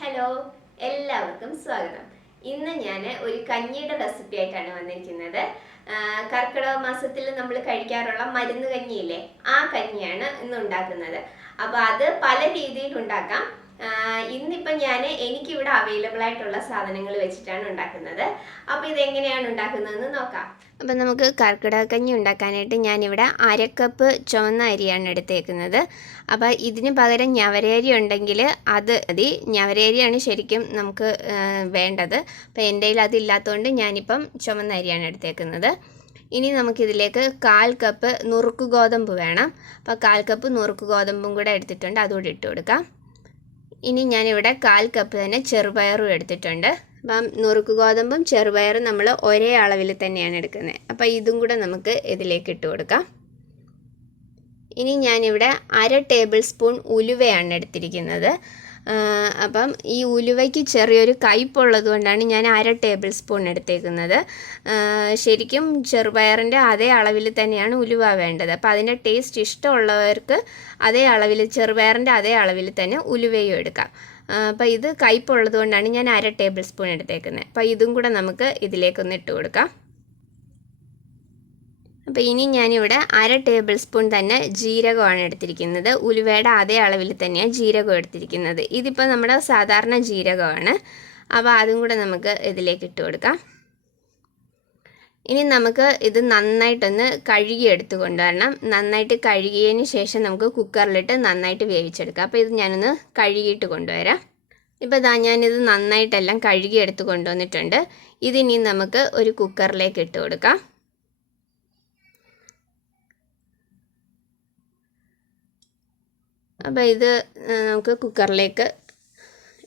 Hello, എല്ലാവർക്കും സ്വാഗതം. ഇന്ന് ഞാൻ ഒരു കഞ്ഞിയുടെ റെസിപ്പി ആയിട്ടാണ് വന്നിരിക്കുന്നത്. കർക്കിടക മാസത്തിൽ നമ്മൾ കഴിക്കാറുള്ള മരുന്ന് കഞ്ഞിയില്ലേ, ആ കഞ്ഞിയാണ് ഇന്ന് ഉണ്ടാക്കുന്നത്. അപ്പോൾ അത് പല രീതിയിൽ ഉണ്ടാക്കാം. ഇന്നിപ്പം എനിക്കിവിടെ അവൈലബിൾ ആയിട്ടുള്ള സാധനങ്ങൾ വെച്ചിട്ടാണ് ഉണ്ടാക്കുന്നത്. അപ്പോൾ ഇതെങ്ങനെയാണ് ഉണ്ടാക്കുന്നതെന്ന് നോക്കാം. അപ്പം നമുക്ക് കർക്കിടകക്കഞ്ഞി ഉണ്ടാക്കാനായിട്ട് ഞാനിവിടെ 1/2 കപ്പ് ചുവന്ന അരിയാണ് എടുത്തേക്കുന്നത്. അപ്പോൾ ഇതിന് പകരം ഞവരയരി ഉണ്ടെങ്കിൽ അത് മതി. ഞവരയരിയാണ് ശരിക്കും നമുക്ക് വേണ്ടത്. അപ്പോൾ എൻ്റെ കയ്യിൽ അതില്ലാത്തതുകൊണ്ട് ഞാനിപ്പം ചുവന്ന അരിയാണ് എടുത്തേക്കുന്നത്. ഇനി നമുക്കിതിലേക്ക് 1/4 കപ്പ് നുറുക്ക് ഗോതമ്പ് വേണം. അപ്പോൾ 1/4 കപ്പ് നുറുക്ക് ഗോതമ്പും കൂടെ എടുത്തിട്ടുണ്ട്, അതുകൂടി ഇട്ട് കൊടുക്കാം. ഇനി ഞാനിവിടെ 1/4 കപ്പ് തന്നെ ചെറുപയറും എടുത്തിട്ടുണ്ട്. അപ്പം നുറുക്ക് ഗോതമ്പും ചെറുപയറും നമ്മൾ ഒരേ അളവിൽ തന്നെയാണ് എടുക്കുന്നത്. അപ്പോൾ ഇതും കൂടെ നമുക്ക് ഇതിലേക്ക് ഇട്ട് കൊടുക്കാം. ഇനി ഞാനിവിടെ 1/2 ടേബിൾ സ്പൂൺ ഉലുവയാണ് എടുത്തിരിക്കുന്നത്. അപ്പം ഈ ഉലുവയ്ക്ക് ചെറിയൊരു കയ്പുള്ളത് കൊണ്ടാണ് ഞാൻ 1/2 ടേബിൾ സ്പൂൺ എടുത്തേക്കുന്നത്. ശരിക്കും ചെറുപയറിൻ്റെ അതേ അളവിൽ തന്നെയാണ് ഉലുവ വേണ്ടത്. അപ്പോൾ അതിൻ്റെ ടേസ്റ്റ് ഇഷ്ടമുള്ളവർക്ക് അതേ അളവിൽ ചെറുപയറിൻ്റെ അതേ അളവിൽ തന്നെ ഉലുവയും എടുക്കാം. അപ്പോൾ ഇത് കയ്പുള്ളത് കൊണ്ടാണ് ഞാൻ 1/2 ടേബിൾ സ്പൂൺ എടുത്തേക്കുന്നത്. അപ്പോൾ ഇതും കൂടെ നമുക്ക് ഇതിലേക്കൊന്ന് ഇട്ട് കൊടുക്കാം. അപ്പോൾ ഇനി ഞാനിവിടെ 1/2 ടേബിൾ സ്പൂൺ തന്നെ ജീരകമാണ് എടുത്തിരിക്കുന്നത്. ഉലുവയുടെ അതേ അളവിൽ തന്നെയാണ് ജീരകം എടുത്തിരിക്കുന്നത്. ഇതിപ്പോൾ നമ്മുടെ സാധാരണ ജീരകമാണ്. അപ്പോൾ അതും കൂടെ നമുക്ക് ഇതിലേക്ക് ഇട്ട് കൊടുക്കാം. ഇനി നമുക്ക് ഇത് നന്നായിട്ടൊന്ന് കഴുകി എടുത്ത് കൊണ്ടുവരണം. നന്നായിട്ട് കഴുകിയതിന് ശേഷം നമുക്ക് കുക്കറിലിട്ട് നന്നായിട്ട് വേവിച്ചെടുക്കാം. അപ്പോൾ ഇത് ഞാനൊന്ന് കഴുകിയിട്ട് കൊണ്ടുവരാം. ഇപ്പോൾ ഞാനിത് നന്നായിട്ടെല്ലാം കഴുകി എടുത്ത് കൊണ്ടുവന്നിട്ടുണ്ട്. ഇതിനി നമുക്ക് ഒരു കുക്കറിലേക്ക് ഇട്ട് കൊടുക്കാം. അപ്പോൾ ഇത് നമുക്ക് കുക്കറിലേക്ക്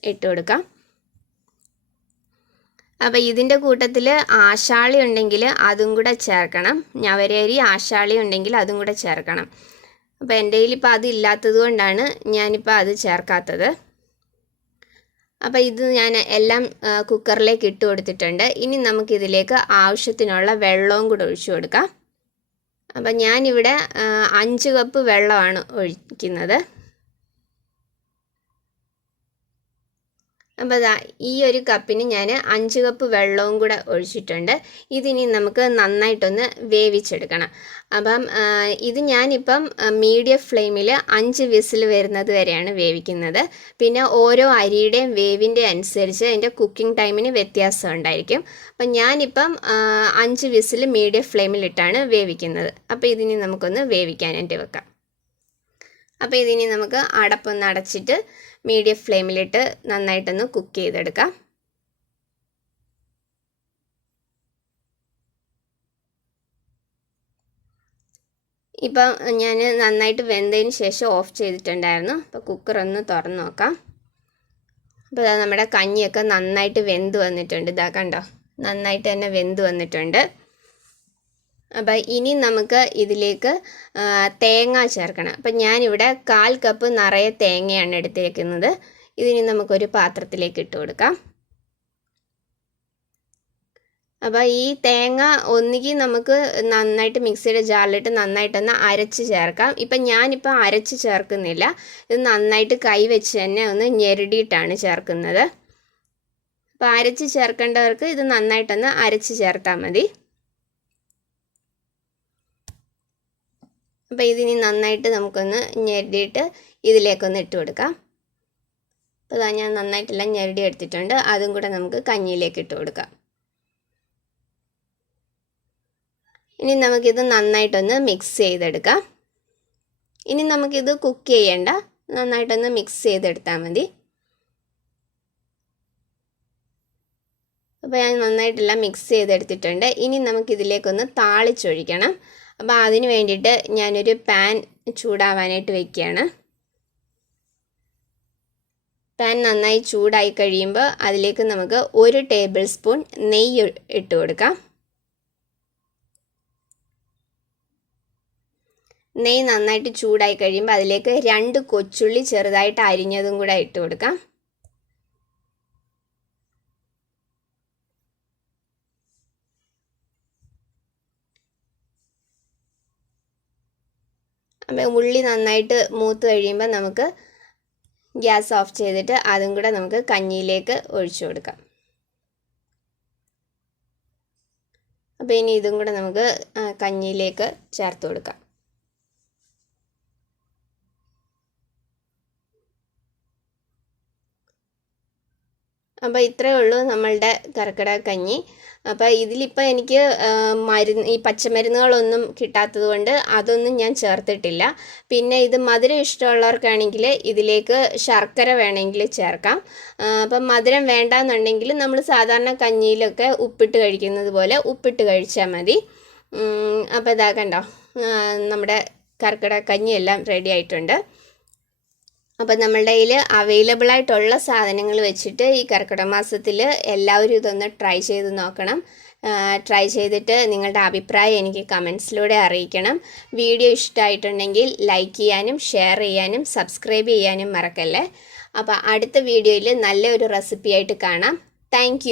ഇട്ട് കൊടുക്കാം. അപ്പോൾ ഇതിൻ്റെ കൂട്ടത്തിൽ ആശാളി ഉണ്ടെങ്കിൽ അതും കൂടെ ചേർക്കണം. ഞവരയരി ആശാളി ഉണ്ടെങ്കിൽ അതും കൂടെ ചേർക്കണം. അപ്പോൾ എൻ്റെ കയ്യിൽ ഇപ്പോൾ അതില്ലാത്തത് കൊണ്ടാണ് ഞാനിപ്പോൾ അത് ചേർക്കാത്തത്. അപ്പോൾ ഇത് ഞാൻ എല്ലാം കുക്കറിലേക്ക് ഇട്ട് കൊടുത്തിട്ടുണ്ട്. ഇനി നമുക്കിതിലേക്ക് ആവശ്യത്തിനുള്ള വെള്ളവും കൂടെ ഒഴിച്ചു കൊടുക്കാം. അപ്പം ഞാനിവിടെ 5 കപ്പ് വെള്ളമാണ് ഒഴിക്കുന്നത്. അപ്പോൾ ഈ ഒരു കപ്പിന് ഞാൻ 5 കപ്പ് വെള്ളവും കൂടെ ഒഴിച്ചിട്ടുണ്ട്. ഇതിനി നമുക്ക് നന്നായിട്ടൊന്ന് വേവിച്ചെടുക്കണം. അപ്പം ഇത് ഞാനിപ്പം മീഡിയം ഫ്ലെയിമിൽ 5 വിസിൽ വരുന്നത് വരെയാണ് വേവിക്കുന്നത്. പിന്നെ ഓരോ അരിയുടെയും വേവിൻ്റെ അനുസരിച്ച് അതിൻ്റെ കുക്കിംഗ് ടൈമിന് വ്യത്യാസം ഉണ്ടായിരിക്കും. അപ്പം ഞാനിപ്പം 5 വിസിൽ മീഡിയം ഫ്ലെയിമിലിട്ടാണ് വേവിക്കുന്നത്. അപ്പോൾ ഇതിനി നമുക്കൊന്ന് വേവിക്കാനായിട്ട് വെക്കാം. അപ്പോൾ ഇതിനി നമുക്ക് അടപ്പൊന്ന് അടച്ചിട്ട് മീഡിയം ഫ്ലെയിമിലിട്ട് നന്നായിട്ടൊന്ന് കുക്ക് ചെയ്തെടുക്കാം. ഇപ്പം ഞാൻ നന്നായിട്ട് വെന്തതിന് ശേഷം ഓഫ് ചെയ്തിട്ടുണ്ടായിരുന്നു. അപ്പോൾ കുക്കറൊന്ന് തുറന്ന് നോക്കാം. അപ്പോൾ നമ്മുടെ കഞ്ഞിയൊക്കെ നന്നായിട്ട് വെന്ത് വന്നിട്ടുണ്ട്. ഇതാ കണ്ടോ, നന്നായിട്ട് തന്നെ വെന്ത് വന്നിട്ടുണ്ട്. അപ്പോൾ ഇനി നമുക്ക് ഇതിലേക്ക് തേങ്ങ ചേർക്കണം. അപ്പം ഞാനിവിടെ 1/4 കപ്പ് നിറയെ തേങ്ങയാണ് എടുത്തേക്കുന്നത്. ഇതിനി നമുക്കൊരു പാത്രത്തിലേക്ക് ഇട്ട് കൊടുക്കാം. അപ്പോൾ ഈ തേങ്ങ ഒന്നുകിൽ നമുക്ക് നന്നായിട്ട് മിക്സിയുടെ ജാറിലിട്ട് നന്നായിട്ടൊന്ന് അരച്ച് ചേർക്കാം. ഇപ്പം ഞാനിപ്പോൾ അരച്ച് ചേർക്കുന്നില്ല. ഇത് നന്നായിട്ട് കൈ വെച്ച് തന്നെ ഒന്ന് ഞെരടിയിട്ടാണ് ചേർക്കുന്നത്. അപ്പോൾ അരച്ച് ചേർക്കേണ്ടവർക്ക് ഇത് നന്നായിട്ടൊന്ന് അരച്ച് ചേർത്താൽ മതി. അപ്പോൾ ഇതിനി നന്നായിട്ട് നമുക്കൊന്ന് ഞെരടിയിട്ട് ഇതിലേക്കൊന്ന് ഇട്ട് കൊടുക്കാം. അപ്പോൾ ഞാൻ നന്നായിട്ടെല്ലാം ഞെരടി എടുത്തിട്ടുണ്ട്. അതും കൂടെ നമുക്ക് കഞ്ഞിയിലേക്ക് ഇട്ട് കൊടുക്കാം. ഇനി നമുക്കിത് നന്നായിട്ടൊന്ന് മിക്സ് ചെയ്തെടുക്കാം. ഇനി നമുക്കിത് കുക്ക് ചെയ്യേണ്ട, നന്നായിട്ടൊന്ന് മിക്സ് ചെയ്തെടുത്താൽ മതി. അപ്പോൾ ഞാൻ നന്നായിട്ടെല്ലാം മിക്സ് ചെയ്തെടുത്തിട്ടുണ്ട്. ഇനി നമുക്കിതിലേക്കൊന്ന് താളിച്ചൊഴിക്കണം. അപ്പോൾ അതിന് വേണ്ടിയിട്ട് ഞാനൊരു പാൻ ചൂടാവാനായിട്ട് വെക്കുകയാണ്. പാൻ നന്നായി ചൂടായി കഴിയുമ്പോൾ അതിലേക്ക് നമുക്ക് 1 ടേബിൾ സ്പൂൺ നെയ്യ് ഇട്ട് കൊടുക്കാം. നെയ്യ് നന്നായിട്ട് ചൂടായി കഴിയുമ്പോൾ അതിലേക്ക് 2 കൊച്ചുള്ളി ചെറുതായിട്ട് അരിഞ്ഞതും കൂടെ ഇട്ട് കൊടുക്കാം. അപ്പോൾ ഉള്ളി നന്നായിട്ട് മൂത്ത് കഴിയുമ്പോൾ നമുക്ക് ഗ്യാസ് ഓഫ് ചെയ്തിട്ട് അതും കൂടെ നമുക്ക് കഞ്ഞിയിലേക്ക് ഒഴിച്ചു കൊടുക്കാം. അപ്പോൾ ഇനി ഇതും കൂടെ നമുക്ക് കഞ്ഞിയിലേക്ക് ചേർത്ത് കൊടുക്കാം. അപ്പോൾ ഇത്രയേ ഉള്ളൂ നമ്മളുടെ കർക്കിടക കഞ്ഞി. അപ്പോൾ ഇതിലിപ്പോൾ എനിക്ക് ഈ പച്ചമരുന്നുകളൊന്നും കിട്ടാത്തത് കൊണ്ട് അതൊന്നും ഞാൻ ചേർത്തിട്ടില്ല. പിന്നെ ഇത് മധുരം ഇഷ്ടമുള്ളവർക്കാണെങ്കിൽ ഇതിലേക്ക് ശർക്കര വേണമെങ്കിൽ ചേർക്കാം. അപ്പം മധുരം വേണ്ടാന്നുണ്ടെങ്കിൽ നമ്മൾ സാധാരണ കഞ്ഞിയിലൊക്കെ ഉപ്പിട്ട് കഴിക്കുന്നത് പോലെ ഉപ്പിട്ട് കഴിച്ചാൽ മതി. അപ്പോൾ ഇതാ കണ്ടോ, നമ്മുടെ കർക്കിടക കഞ്ഞിയെല്ലാം റെഡി ആയിട്ടുണ്ട്. അപ്പം നമ്മളുടെ കയ്യിൽ അവൈലബിൾ ആയിട്ടുള്ള സാധനങ്ങൾ വെച്ചിട്ട് ഈ കർക്കിടക മാസത്തിൽ എല്ലാവരും ഇതൊന്ന് ട്രൈ ചെയ്ത് നോക്കണം. ട്രൈ ചെയ്തിട്ട് നിങ്ങളുടെ അഭിപ്രായം എനിക്ക് കമൻസിലൂടെ അറിയിക്കണം. വീഡിയോ ഇഷ്ടമായിട്ടുണ്ടെങ്കിൽ ലൈക്ക് ചെയ്യാനും ഷെയർ ചെയ്യാനും സബ്സ്ക്രൈബ് ചെയ്യാനും മറക്കല്ലേ. അപ്പോൾ അടുത്ത വീഡിയോയിൽ നല്ലൊരു റെസിപ്പിയായിട്ട് കാണാം. താങ്ക്